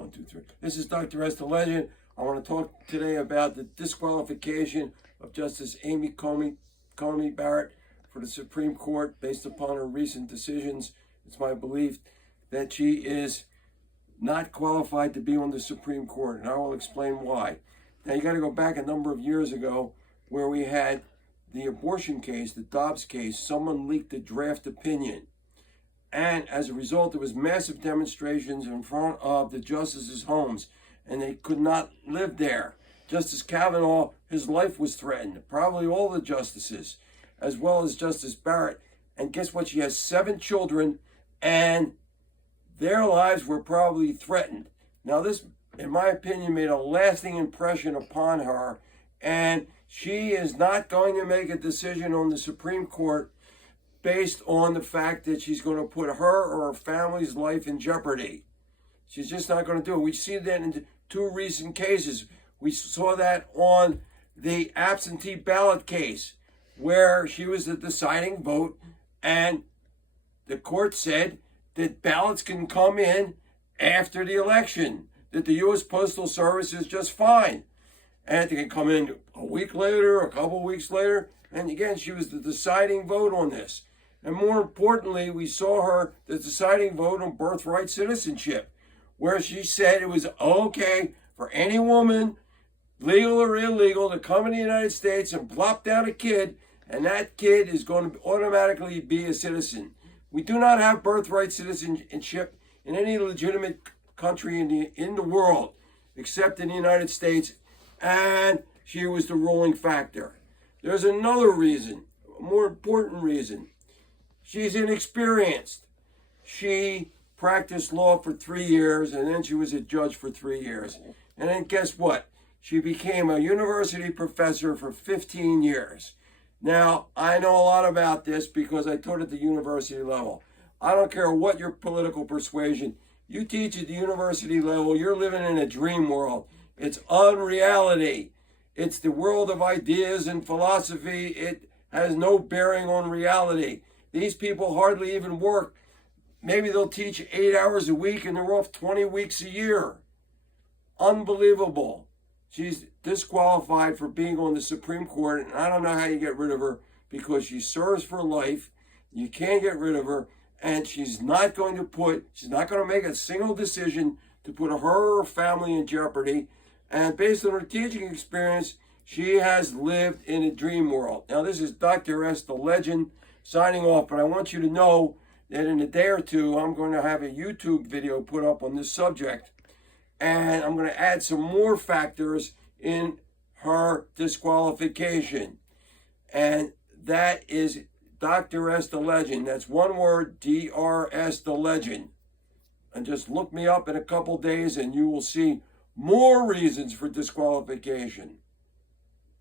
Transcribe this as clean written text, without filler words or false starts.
1, 2, 3. This is Dr. S. the Legend. I want to talk today about the disqualification of Justice Amy Barrett for the Supreme Court based upon her recent decisions. It's my belief that she is not qualified to be on the Supreme Court, and I will explain why. Now, you got to go back a number of years ago where we had the abortion case, the Dobbs case. Someone leaked a draft opinion. And as a result, there was massive demonstrations in front of the justices' homes, and they could not live there. Justice Kavanaugh, his life was threatened. Probably all the justices, as well as Justice Barrett. And guess what? She has 7 children, and their lives were probably threatened. Now, this, in my opinion, made a lasting impression upon her, and she is not going to make a decision on the Supreme Court based on the fact that she's going to put her or her family's life in jeopardy. She's just not going to do it. We see that in 2 recent cases. We saw that on the absentee ballot case, where she was the deciding vote, and the court said that ballots can come in after the election, that the U.S. Postal Service is just fine. And they can come in a week later, a couple weeks later, and again, she was the deciding vote on this. And more importantly, we saw her the deciding vote on birthright citizenship, where she said it was okay for any woman, legal or illegal, to come in the United States and plop down a kid, and that kid is going to automatically be a citizen. We do not have birthright citizenship in any legitimate country in the world, except in the United States, and she was the ruling factor. There's another reason, a more important reason. She's inexperienced. She practiced law for 3 years, and then she was a judge for 3 years. And then guess what? She became a university professor for 15 years. Now, I know a lot about this because I taught at the university level. I don't care what your political persuasion. You teach at the university level, you're living in a dream world. It's unreality. It's the world of ideas and philosophy. It has no bearing on reality. These people hardly even work. Maybe they'll teach 8 hours a week and they're off 20 weeks a year. Unbelievable. She's disqualified for being on the Supreme Court, and I don't know how you get rid of her because she serves for life. You can't get rid of her, and she's not going to make a single decision to put her or her family in jeopardy. And based on her teaching experience, she has lived in a dream world. Now, this is Dr. S. the Legend signing off, but I want you to know that in a day or two, I'm going to have a YouTube video put up on this subject, and I'm going to add some more factors in her disqualification. And that is Dr. S. the Legend. That's one word, DRS the Legend. And just look me up in a couple days and you will see more reasons for disqualification.